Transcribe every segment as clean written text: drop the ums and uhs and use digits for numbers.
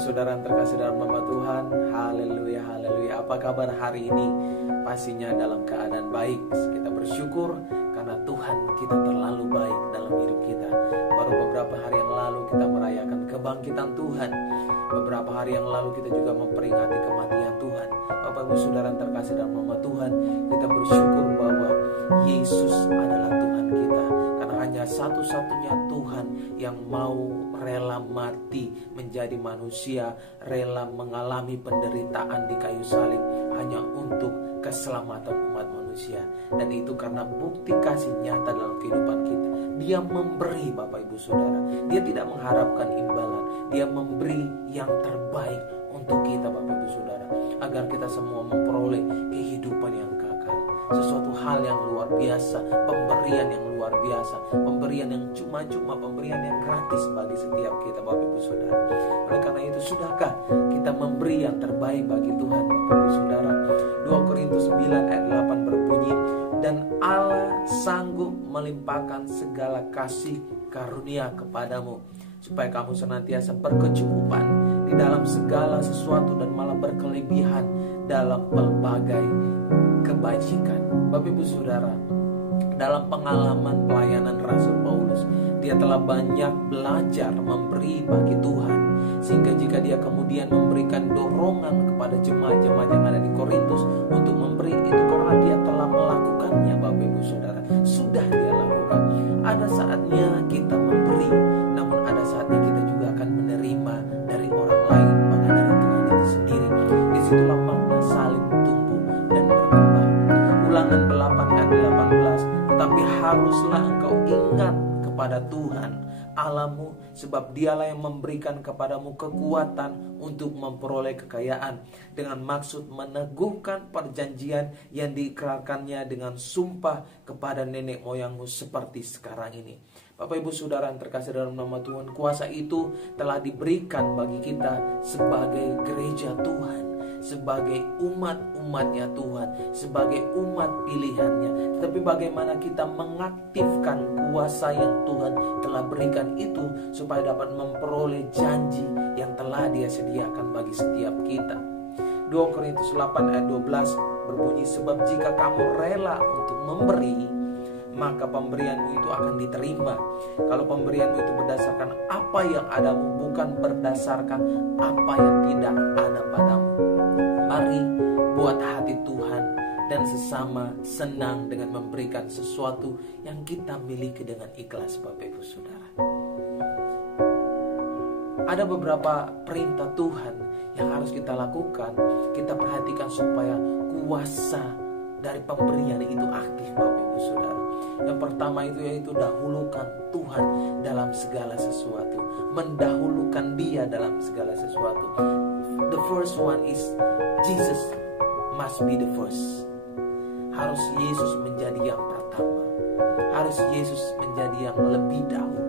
Saudara yang terkasih dalam nama Tuhan, haleluya, haleluya. Apa kabar hari ini? Pastinya dalam keadaan baik. Kita bersyukur karena Tuhan kita terlalu baik dalam hidup kita. Baru beberapa hari yang lalu kita merayakan kebangkitan Tuhan. Beberapa hari yang lalu kita juga memperingati kematian Tuhan. Bapak Ibu Saudara yang terkasih dalam nama Tuhan, kita bersyukur bahwa Yesus adalah Tuhan kita. Karena hanya satu-satunya Tuhan yang mau rela mati menjadi manusia, rela mengalami penderitaan di kayu salib hanya untuk keselamatan umat manusia. Dan itu karena bukti kasih nyata dalam kehidupan kita. Dia memberi, Bapak Ibu Saudara. Dia tidak mengharapkan imbalan. Dia memberi yang terbaik untuk kita, Bapak Ibu Saudara, agar kita semua memperoleh kehidupan yang kekal. Sesuatu hal yang luar biasa, pemberian yang luar biasa, pemberian yang cuma-cuma, pemberian yang gratis bagi setiap kita, Bapak Ibu Saudara. Oleh karena itu, sudahkah kita memberi yang terbaik bagi Tuhan, Bapak Ibu Saudara? 2 Korintus 9 ayat 8 berbunyi, dan Allah sanggup melimpahkan segala kasih karunia kepadamu, supaya kamu senantiasa berkecukupan di dalam segala sesuatu dan malah berkelebihan dalam pelbagai kebajikan. Bapak Ibu Saudara, dalam pengalaman pelayanan Rasul Paulus, dia telah banyak belajar memberi bagi Tuhan, sehingga jika dia kemudian memberikan dorongan kepada jemaat-jemaat yang ada di Korintus untuk memberi, itu karena dia telah melakukannya. Bapak Ibu Saudara, sudah dia lakukan. Ada saatnya kita memberi, namun ada saatnya kita juga akan menerima dari orang lain, maka dari Tuhan itu sendiri. Disitulah makna saling tumbuh dan berkembang. Ulangan 8 ayat 18, tetapi haruslah engkau ingat kepada Tuhan Allahmu, sebab dialah yang memberikan kepadamu kekuatan untuk memperoleh kekayaan, dengan maksud meneguhkan perjanjian yang diikrarkannya dengan sumpah kepada nenek moyangmu seperti sekarang ini. Bapak Ibu Saudara yang terkasih dalam nama Tuhan, kuasa itu telah diberikan bagi kita sebagai gereja Tuhan, sebagai umat-umatnya Tuhan, sebagai umat pilihannya. Tetapi bagaimana kita mengaktifkan kuasa yang Tuhan telah berikan itu supaya dapat memperoleh janji yang telah Dia sediakan bagi setiap kita. 2 Korintus 8 ayat 12 berbunyi, sebab jika kamu rela untuk memberi, maka pemberianmu itu akan diterima. Kalau pemberianmu itu berdasarkan apa yang adamu, bukan berdasarkan apa yang tidak ada padamu. Mari buat hati Tuhan dan sesama senang dengan memberikan sesuatu yang kita miliki dengan ikhlas, Bapak Ibu Saudara. Ada beberapa perintah Tuhan yang harus kita lakukan. Kita perhatikan supaya kuasa dari pemberian itu aktif, Bapak Ibu Saudara. Yang pertama itu yaitu dahulukan Tuhan dalam segala sesuatu. Mendahulukan Dia dalam segala sesuatu. The first one is Jesus must be the first. Harus Yesus menjadi yang pertama. Harus Yesus menjadi yang lebih dahulu.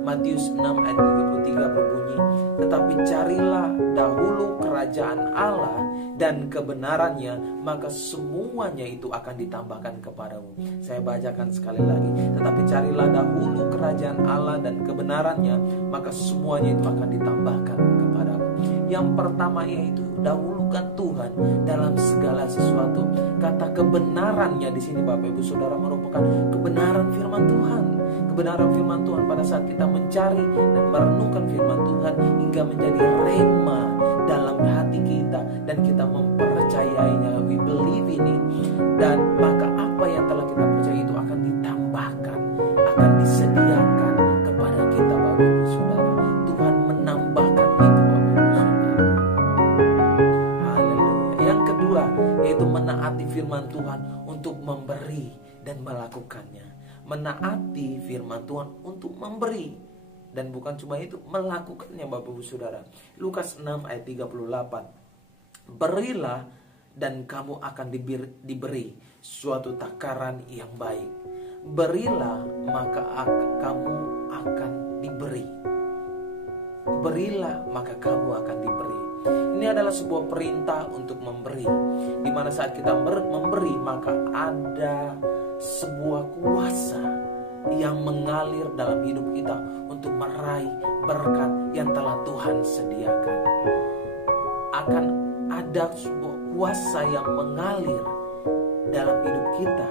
Matius 6 ayat 33 berbunyi, tetapi carilah dahulu kerajaan Allah dan kebenarannya, maka semuanya itu akan ditambahkan kepadamu. Saya bacakan sekali lagi, tetapi carilah dahulu kerajaan Allah dan kebenarannya, maka semuanya itu akan ditambahkan kepadamu. Yang pertama yaitu dahulukan Tuhan dalam segala sesuatu. Kata kebenarannya di sini, Bapak Ibu Saudara, merupakan kebenaran firman Tuhan. Kebenaran firman Tuhan pada saat kita mencari dan merenungkan firman Tuhan hingga menjadi rema dalam hati kita dan kita mempercayainya, we believe in it, dan maka apa yang telah kita percaya itu akan ditambahkan, akan disediakan kepada kita, Bapak Ibu Saudara. Tuhan menambahkan itu, Bapak Ibu Saudara. Haleluya. Yang kedua yaitu menaati firman Tuhan untuk memberi dan melakukannya. Menaati firman Tuhan untuk memberi, dan bukan cuma itu, melakukannya, Bapak Ibu Saudara. Lukas 6 ayat 38, berilah dan kamu akan diberi suatu takaran yang baik. Berilah maka kamu akan diberi. Berilah maka kamu akan diberi. Ini adalah sebuah perintah untuk memberi, di mana saat kita memberi maka ada sebuah kuasa yang mengalir dalam hidup kita untuk meraih berkat yang telah Tuhan sediakan. akan ada sebuah kuasa yang mengalir dalam hidup kita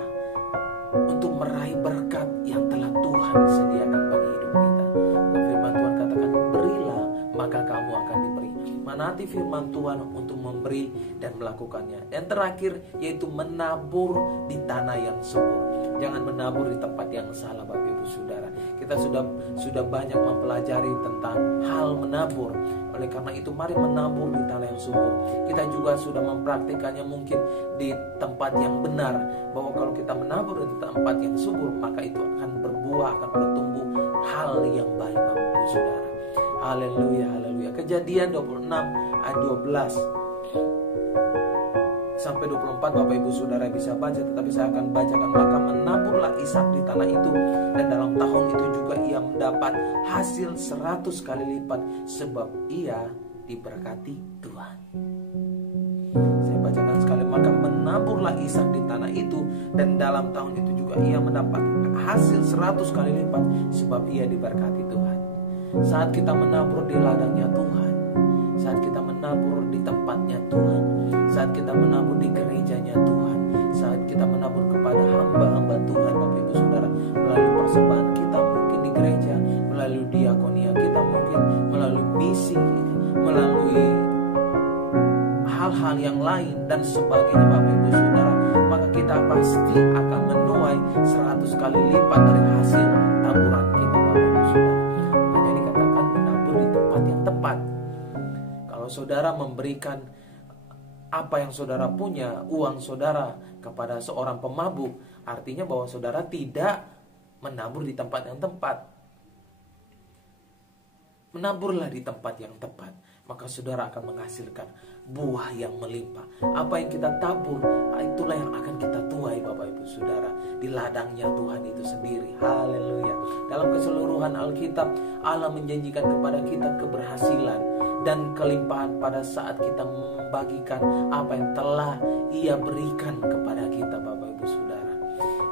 untuk meraih berkat yang telah Tuhan sediakan bagi hidup kita. Firman Tuhan katakan, berilah maka kamu akan diberi. Menaati firman Tuhan untuk memberi dan melakukannya. Dan terakhir yaitu menabur di tanah yang subur. Jangan menabur di tempat yang salah, Bapak Ibu Saudara. Kita sudah banyak mempelajari tentang hal menabur. Oleh karena itu mari menabur di tanah yang subur. Kita juga sudah mempraktikannya mungkin di tempat yang benar, bahwa kalau kita menabur di tempat yang subur, maka itu akan berbuah, akan bertumbuh hal yang baik, Bapak Ibu Saudara. Haleluya, haleluya. Kejadian 26 ayat 12 sampai 24 Bapak Ibu Saudara bisa baca, tetapi saya akan bacakan. Maka menaburlah Ishak di tanah itu, dan dalam tahun itu juga ia mendapat hasil 100 kali lipat, sebab ia diberkati Tuhan. Saya bacakan sekali. Maka menaburlah Ishak di tanah itu, dan dalam tahun itu juga ia mendapat hasil 100 kali lipat, sebab ia diberkati Tuhan. Saat kita menabur di ladangnya Tuhan, saat kita menabur di tempatnya Tuhan, saat kita menabur di gerejanya Tuhan, saat kita menabur kepada hamba-hamba Tuhan, Bapak Ibu Saudara, melalui persembahan kita mungkin di gereja, melalui diakonia kita mungkin, melalui misi, melalui hal-hal yang lain dan sebagainya, Bapak Ibu Saudara, maka kita pasti akan menuai 100 kali lipat dari hasil taburan kita, Bapak Ibu Saudara. Makanya dikatakan menabur di tempat yang tepat. Kalau saudara memberikan apa yang saudara punya, uang saudara, kepada seorang pemabuk, artinya bahwa saudara tidak menabur di tempat yang tepat. Menaburlah di tempat yang tepat, maka saudara akan menghasilkan buah yang melimpah. Apa yang kita tabur, itulah yang akan kita tuai, Bapak Ibu Saudara, di ladangnya Tuhan itu sendiri. Haleluya. Dalam keseluruhan Alkitab, Allah menjanjikan kepada kita keberhasilan dan kelimpahan pada saat kita membagikan apa yang telah Ia berikan kepada kita, Bapak Ibu Saudara.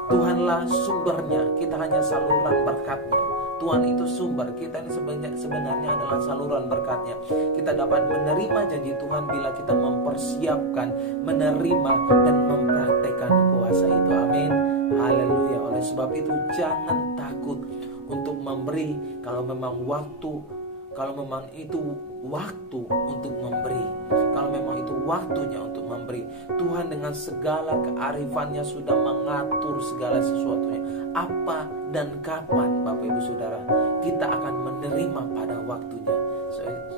Tuhanlah sumbernya, kita hanya saluran berkatnya. Tuhan itu sumber, kita ini sebenarnya adalah saluran berkatnya. Kita dapat menerima janji Tuhan bila kita mempersiapkan, menerima dan mempraktekkan kuasa itu. Amin. Haleluya. Oleh sebab itu jangan takut untuk memberi kalau memang itu waktu untuk memberi, kalau memang itu waktunya untuk memberi. Tuhan dengan segala kearifannya sudah mengatur segala sesuatunya, apa dan kapan, Bapak Ibu Saudara, kita akan menerima pada waktunya.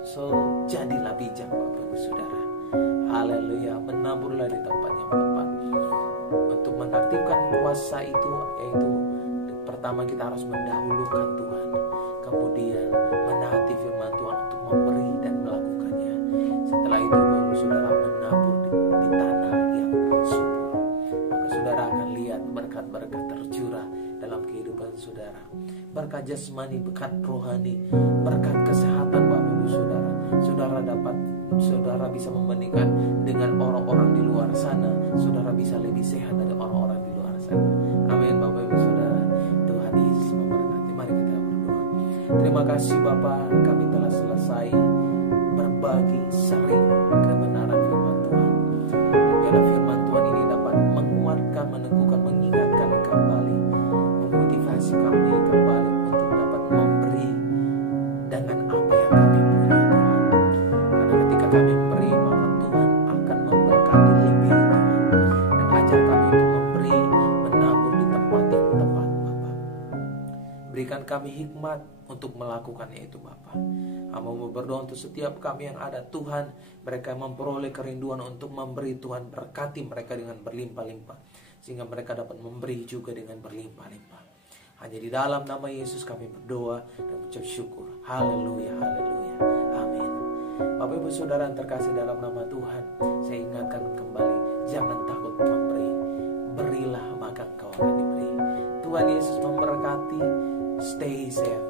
So jadilah bijak, Bapak Ibu Saudara. Haleluya. Menaburlah di tempat yang tepat. Untuk mengaktifkan kuasa itu, yaitu pertama kita harus mendahulukan Tuhan, kemudian menaati firman Tuhan untuk memberi dan melakukannya. Setelah itu baru saudara menabur di tanah yang subur, maka saudara akan lihat berkat-berkat tercurah dalam kehidupan saudara. Berkat jasmani, berkat rohani, berkat kesehatan, Bapak Ibu Saudara. Saudara bisa membandingkan dengan orang-orang di luar sana. Saudara bisa lebih sehat dari orang-orang di luar sana. Amin, Bapak Ibu Saudara. Tuhan Yesus memberkati. Mari kita berdoa. Terima kasih Bapa, kami telah selesai berbagi sering kebenaran firman Tuhan. Dan biarlah firman Tuhan ini dapat menguatkan, meneguhkan, mengingatkan kembali, memotivasi kami kembali untuk dapat memberi dengan apa yang kami punya, Tuhan. Karena ketika kami memberi, maka Tuhan akan memberkati lebih, Tuhan. Dan ajar kami untuk memberi, menabur di tempat yang tepat, Bapa. Berikan kami hikmat untuk melakukannya itu, Bapa. Hamba mau berdoa untuk setiap kami yang ada, Tuhan, mereka yang memperoleh kerinduan untuk memberi, Tuhan berkati mereka dengan berlimpah-limpah, sehingga mereka dapat memberi juga dengan berlimpah-limpah. Hanya di dalam nama Yesus kami berdoa dan mengucap syukur. Haleluya, haleluya, amin. Bapak Ibu Saudara yang terkasih dalam nama Tuhan, saya ingatkan kembali, jangan takut memberi. Berilah maka engkau akan diberi. Tuhan Yesus memberkati. Stay safe.